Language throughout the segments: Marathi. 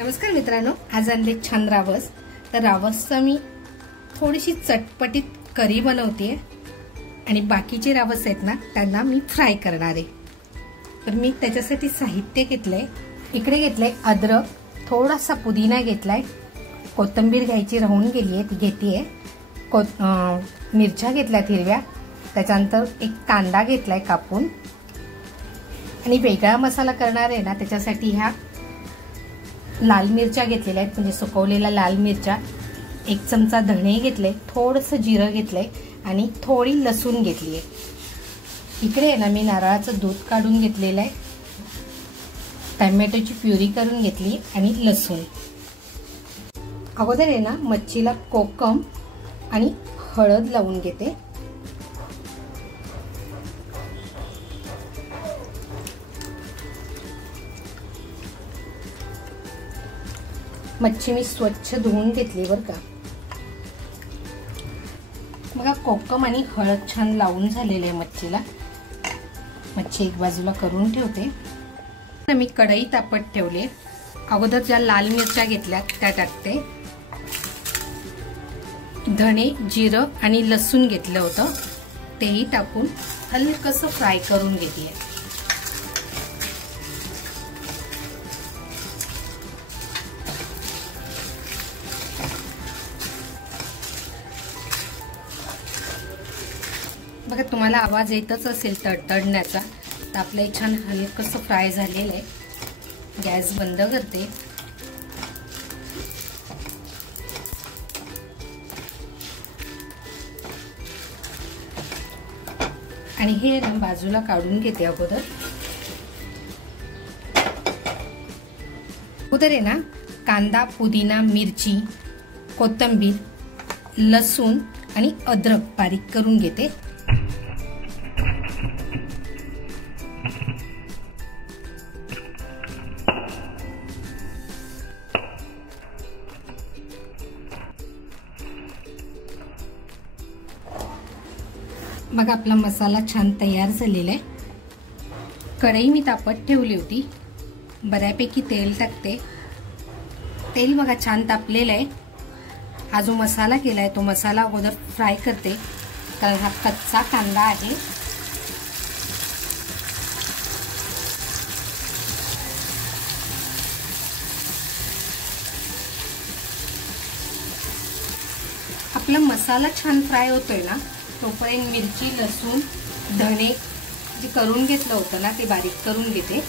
नमस्कार मित्रांनो, आज आणले छान रावस। तर रावसचं मी थोडीशी चटपटीत करी बनवते आणि बाकीचे रावस आहेत ना त्यांना मी फ्राय करणार आहे। तर मी त्याच्यासाठी साहित्य घेतलंय, इकडे घेतलंय अद्रक, थोडासा पुदिना घेतलाय, कोथिंबीर घ्यायची राहून गेली आहे ती घेतेय, मिरच्या घेतल्यात हिरव्या, त्याच्यानंतर एक कांदा घेतलाय कापून आणि वेगळा मसाला करणार आहे ना त्याच्यासाठी ह्या लाल मिरच्या घेतलेल्या आहेत, म्हणजे सुकवलेल्या लाल मिरच्या, एक चमचा धणे घेतले, थोडंसं जिरं घेतलंय आणि थोडी लसूण घेतली आहे। इकडे आहे ना मी नारळाचं दूध काढून घेतलेलं आहे, टोमॅटोची प्युरी करून घेतली आणि लसूण। अगोदर आहे ना मच्छीला कोकम आणि हळद लावून घेते। मच्छी मी स्वच्छ धुवून घेतली बरं का। बघा कोकम आणि हळद छान लावून झालेले आहे मच्छीला। मच्छी एक बाजूला करून ठेवते। मी कढई तापत ठेवले, अगोदर ज्या लाल मिरच्या घेतल्या त्या टाकते, धणे, जिरं आणि लसूण घेतलं होतं तेही टाकून हलकसं फ्राय करून घेतले। बघा तुम्हाला आवाज येतच असेल तडतडण्याचा, तर आपलं छान हलकसं फ्राय झालेलं आहे। गॅस बंद करते। आणि हे ना बाजूला काढून घेते। अगोदर आहे ना कांदा, पुदिना, मिरची, कोथिंबीर, लसूण आणि अद्रक बारीक करून घेते। बघा आपला मसाला छान तयार झालेला आहे। कढई मी तापत ठेवली होती, बऱ्यापैकी तेल टाकते। तेल बघा छान तापलेलं आहे। हा जो मसाला केलाय तो मसाला अगोदर फ्राय करते, कारण हा कच्चा कांदा आहे। आपला मसाला छान फ्राय होतोय ना तोपर्यंत मिरची, लसूण, धणे जे करून घेतलं होतं ना ते बारीक करून घेते।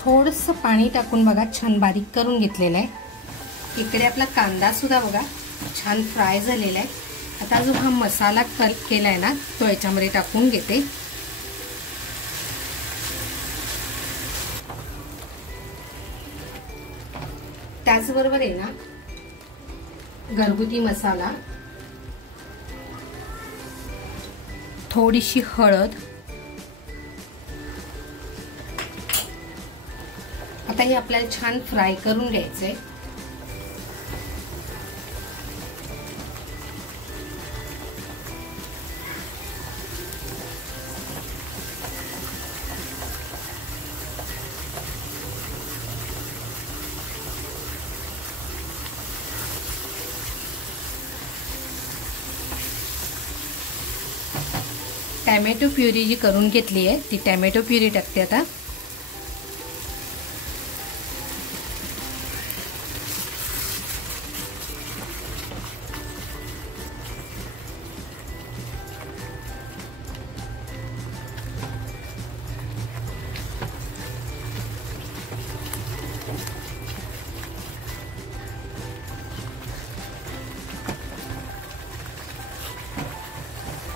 थोडंसं पाणी टाकून बघा छान बारीक करून घेतलेलं आहे। इकडे आपला कांदा सुद्धा बघा छान फ्राय झालेला आहे। आता जो हा मसाला केलाय ना तो याच्यामध्ये टाकून घेते। त्याचबरोबर आहे ना घरगुती मसाला, थोडीशी हळद। आता हे आपल्याला छान फ्राय करून घ्यायचंय। टोमॅटो प्युरी जी करून घेतली आहे ती टोमॅटो प्युरी टाकते आता।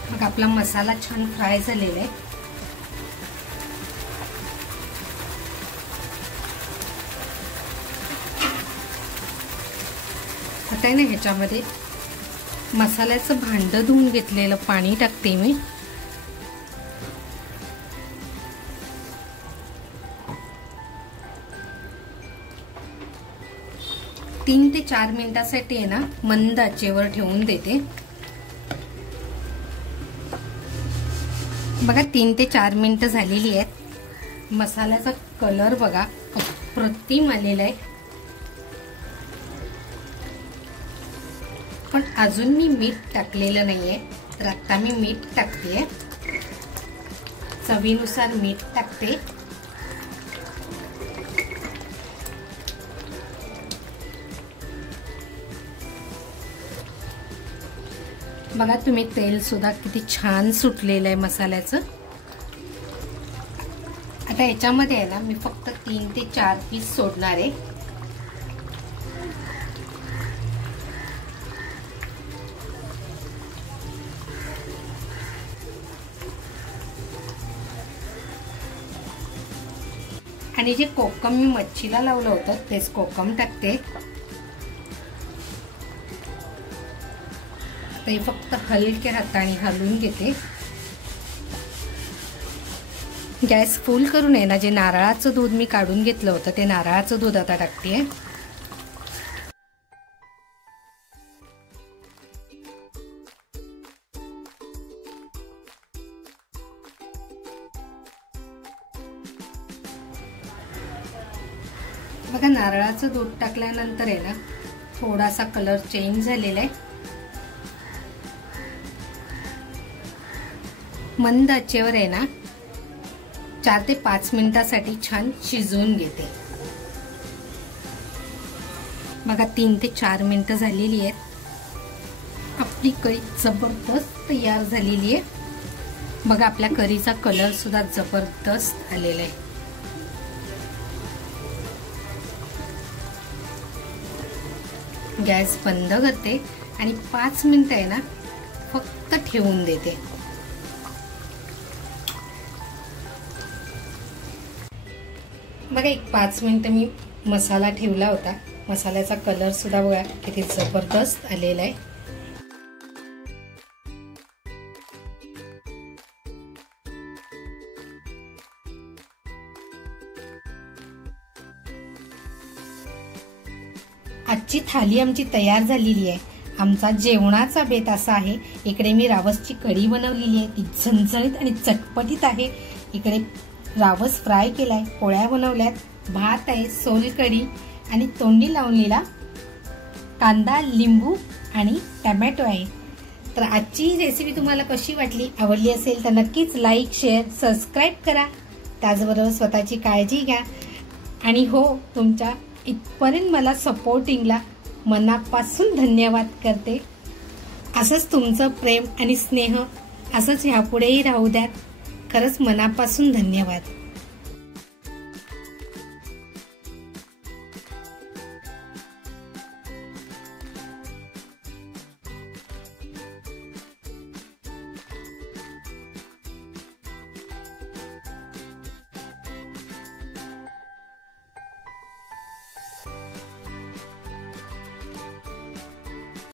मग आपला मसाला छान फ्राय झालेला आहे। आता आहे ना ह्याच्यामध्ये मसाल्याचं भांड धुवून घेतलेलं पाणी टाकते मी। 3 ते 4 मिनिटासाठी आहे ना मंद आचेवर ठेवून देते। बघा 3 ते 4 मिनिटं झालेली आहेत। मसाल्याचा कलर बघा अप्रतिम आलेला आहे, पण अजून मी मीठ टाकलेलं नाहीये, तर आता मी मीठ टाकते। चवीनुसार मीठ टाकते। बघा तुम्ही तेल सुद्धा किती छान सुटलेलं आहे मसाल्याचं। आता याच्यामध्ये आहे ना मी फक्त 3 ते 4 पीस सोडणार आहे। आणि जे कोकम मी मच्छीला लावलं होतं तेच कोकम टाकते। ते फक्त हलक्या हाताने हलवून घेते। गॅस फुल करून आहे ना जे नारळाचं दूध मी काढून घेतलं होतं ते नारळाचं दूध आता टाकते। बघा नारळाचं दूध टाकल्यानंतर आहे ना थोडासा कलर चेंज झालेला आहे। मंद आचेवर आहे ना 4 ते 5 मिनिटासाठी छान शिजवून घेते। बघा 3 ते 4 मिनिटं झालेली आहेत। आपली कढी जबरदस्त तयार झालेली आहे। बघा आपल्या कढीचा कलर सुद्धा जबरदस्त आलेला आहे। गॅस बंद करते आणि 5 मिनिटं आहे ना फक्त ठेवून देते। बघा एक 5 मिनिटं मी मसाला ठेवला होता। मसाल्याचा कलर सुद्धा बघा किती जबरदस्त आलेला आहे। आजची थाली आमची तयार झालेली आहे। आमचा जेवणाचा बेत असा आहे। इकडे मी रावसची कढी बनवलेली आहे, ती झणझणीत आणि चटपटीत आहे। इकडे रावस फ्राय केलाय, पोळ्या बनवल्यात, भात आहे, सोलकढी आणि तोंडी लावलेला कांदा, लिंबू आणि टोमॅटो आहे। तर आजची रेसिपी तुम्हाला कशी वाटली, आवडली असेल तर नक्कीच लाईक, शेअर, सबस्क्राईब करा। त्याचबरोबर स्वतःची काळजी घ्या आणि हो तुमच्या इथपर्यंत मला सपोर्टिंगला मनापासून धन्यवाद करते। असंच तुमचं प्रेम आणि स्नेह असंच ह्यापुढेही राहू द्यात। खरंच मनापासून धन्यवाद।